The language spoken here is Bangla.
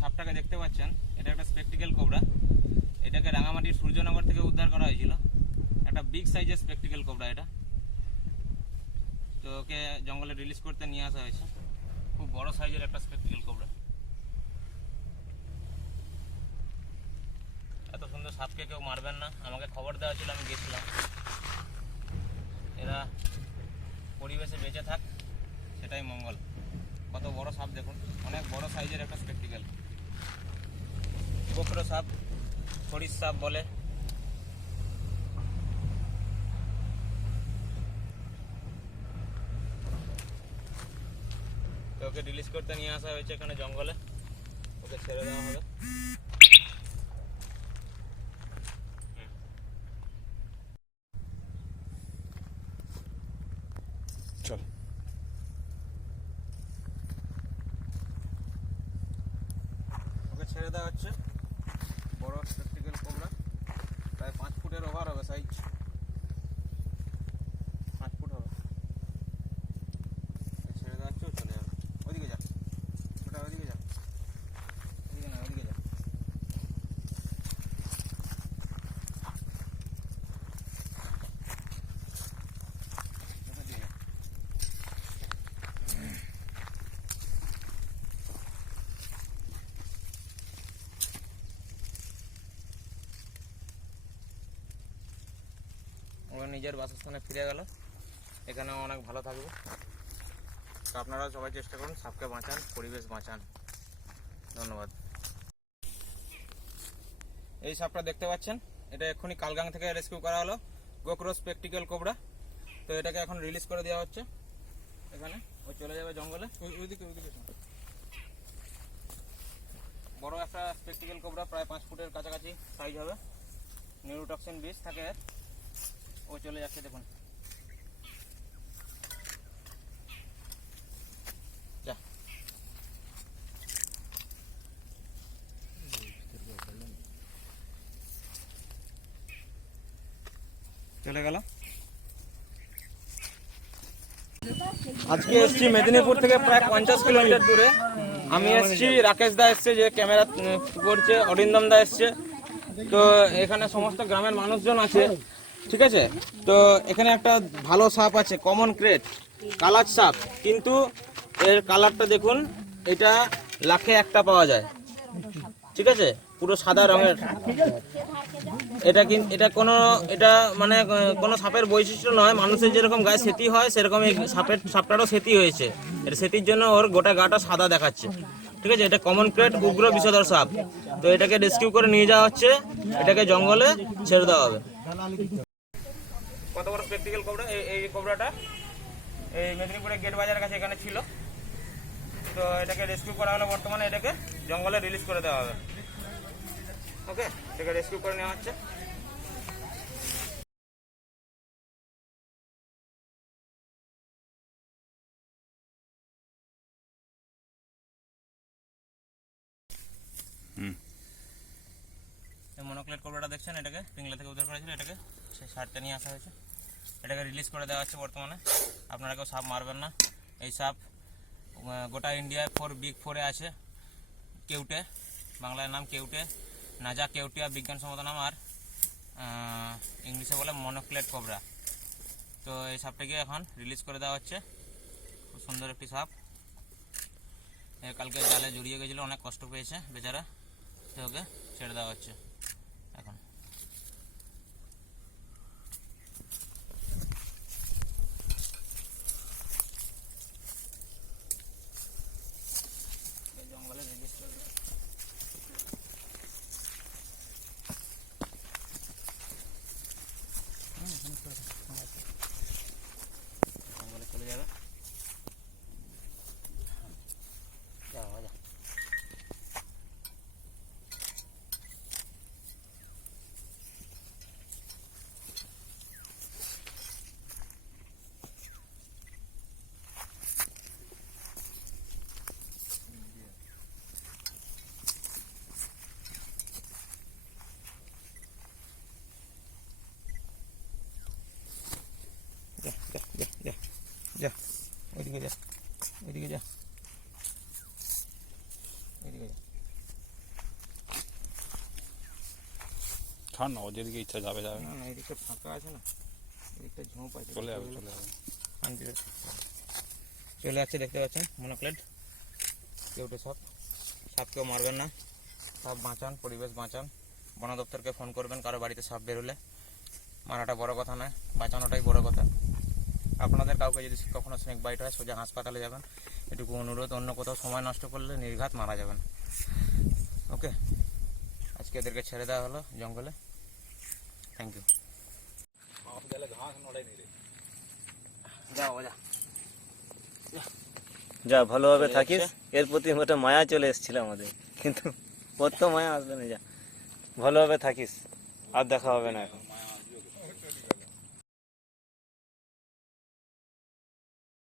সাপটাকে দেখতে পাচ্ছেন, এটা একটা স্পেকটিক্যাল কোবরা এটাকে রাঙামাটির সূর্যনগর থেকে উদ্ধার করা হয়েছিল। একটা বিগ সাইজের স্পেকটিক্যাল কোবরা এটা। তো ওকে জঙ্গলে রিলিজ করতে নিয়ে আসা হয়েছে। খুব বড় সাইজের একটা স্পেকটিক্যাল কোবরা এত সুন্দর সাপকে কেউ মারবেন না। আমাকে খবর দেওয়া ছিল, আমি গেছিলাম। এরা পরিবেশে বেঁচে থাক, সেটাই মঙ্গল। কত বড় সাপ দেখুন, অনেক বড় সাইজের একটা স্পেকটিক্যাল গোখরো সাপ খরিস সাপ বলে। তো ওকে রিলিজ করতে নিয়ে আসা হয়েছে এখানে জঙ্গলে। ওকে ছেড়ে দেওয়া হবে। চল। ওকে ছেড়ে দেওয়া হচ্ছে। বড় স্পেকটিক্যাল কোবরা প্রায় পাঁচ ফুটের ওভার হবে সাইজ পাঁচ ফুট হবে ওকে ছেড়ে দেওয়া হচ্ছে ও চলে যাবে ওদিকে যা ওটা ওদিকে যা ওদিকে না ওদিকে যা ওখান দিয়ে যা। ও নিজের বাসস্থানে ফিরে গেল। এখানেও অনেক ভালো থাকবে। তো আপনারাও সবাই চেষ্টা করুন সাপকে বাঁচান পরিবেশ বাঁচান। ধন্যবাদ। এই সাপটা দেখতে পাচ্ছেন? এটা এক্ষুনি কালগাং থেকে রেস্কিউ করা হলো। গোক্রো স্পেকটিক্যাল কোবরা। তো এটাকে এখন রিলিজ করে দেওয়া হচ্ছে। এখানে ও চলে যাবে জঙ্গলে। ওই ওইদিকে ওইদিকে। বড় একটা স্পেকটিক্যাল কোবরা প্রায় পাঁচ ফুটের কাছাকাছি সাইজ হবে। নিউরোটক্সিন বিষ থাকে ও চলে যাচ্ছে, দেখুন। চলে গেল। আজকে এসেছি মেদিনীপুর থেকে প্রায় পঞ্চাশ কিলোমিটার দূরে। আমি এসেছি, রাকেশ দা এসছে যে ক্যামেরা করছে, অরিন্দম দা এসছে। তো এখানে সমস্ত গ্রামের মানুষজন আছে। ঠিক আছে? তো এখানে একটা ভালো সাপ আছে কমন ক্রেট কালার সাপ। কিন্তু এর কালারটা দেখুন, এটা লাখে একটা পাওয়া যায়। ঠিক আছে? পুরো সাদা রঙের। এটা কিন্তু এটা কোনো, এটা মানে কোনো সাপের বৈশিষ্ট্য নয়। মানুষের যেরকম গায়ে সেতি হয়, সেরকম এই সাপের, সাপটারও সেতি হয়েছে। এর সেতির জন্য ওর গোটা গাটা সাদা দেখাচ্ছে। ঠিক আছে? এটা কমন প্লেট উগ্র বিষধর সাপ। তো এটাকে রেস্কিউ করে নিয়ে যাওয়া হচ্ছে। এটাকে জঙ্গলে ছেড়ে দেওয়া হবে। কত বড় প্র্যাকটিক্যাল কোবরা এই কোবরাটা এই মেদিনীপুরের গেট বাজারের কাছে এখানে ছিল। তো এটাকে রেস্কিউ করা হলো বর্তমানে এটাকে জঙ্গলে রিলিজ করে দেওয়া হবে। ওকে এটাকে রেস্কিউ করে নেওয়া হচ্ছে। মনোক্লেট কোবরাটা দেখছেন? এটাকে পিংলা থেকে উদ্ধার করেছিল। এটাকে সে সারতে নিয়ে আসা হয়েছে। এটাকে রিলিজ করে দেওয়া হচ্ছে বর্তমানে। আপনারা কেউ সাপ মারবেন না। এই সাপ গোটা ইন্ডিয়ায় ফোর বিগ ফোরে আছে। কেউটে, বাংলার নাম কেউটে। নাজা কেউটিয়া বিজ্ঞানসম্মত নাম আর ইংলিশে বলে মনোক্লেট কোবরা তো এই সাপটাকে এখন রিলিজ করে দেওয়া হচ্ছে। খুব সুন্দর একটি সাপ। কালকে জালে জড়িয়ে গেছিল, অনেক কষ্ট পেয়েছে বেচারা। তো ওকে ছেড়ে দেওয়া হচ্ছে এখন এই জঙ্গলে রিলিজ করে দেওয়া জঙ্গলে চলে যাবে যা বাবা, যা ছাড় না ও যেদিকে ইচ্ছা যাবে যাবে না। এদিকে ফাঁকা আছে না। এদিকটা ঝোঁপ আছে। চলে যাবে চলে যাবে। চলে যাচ্ছে দেখতে পাচ্ছেন মনোক্লেট কেউটে সাপ সাপ কেউ মারবেন না। সাপ বাঁচান পরিবেশ বাঁচান। বন দপ্তরকে ফোন করবেন কারও বাড়িতে সাপ বেরোলে। মারাটা বড় কথা নয় বাঁচানোটাই বড় কথা। আপনাদের কাউকে যদি কখনো স্নেক বাইট হয় সোজা হাসপাতালে যাবেন। এটুকু অনুরোধ অন্য কোথাও সময় নষ্ট করলে নির্ঘাত মারা যাবেন। ওকে? আজকে এদেরকে ছেড়ে দেওয়া হলো জঙ্গলে। থ্যাংক ইউ যা যা ভালোভাবে থাকিস? এর প্রতি একটা মায়া চলে এসেছিল আমাদের। কিন্তু ওর তো মায়া আসবে না যা। ভালোভাবে থাকিস আর দেখা হবে না এখন।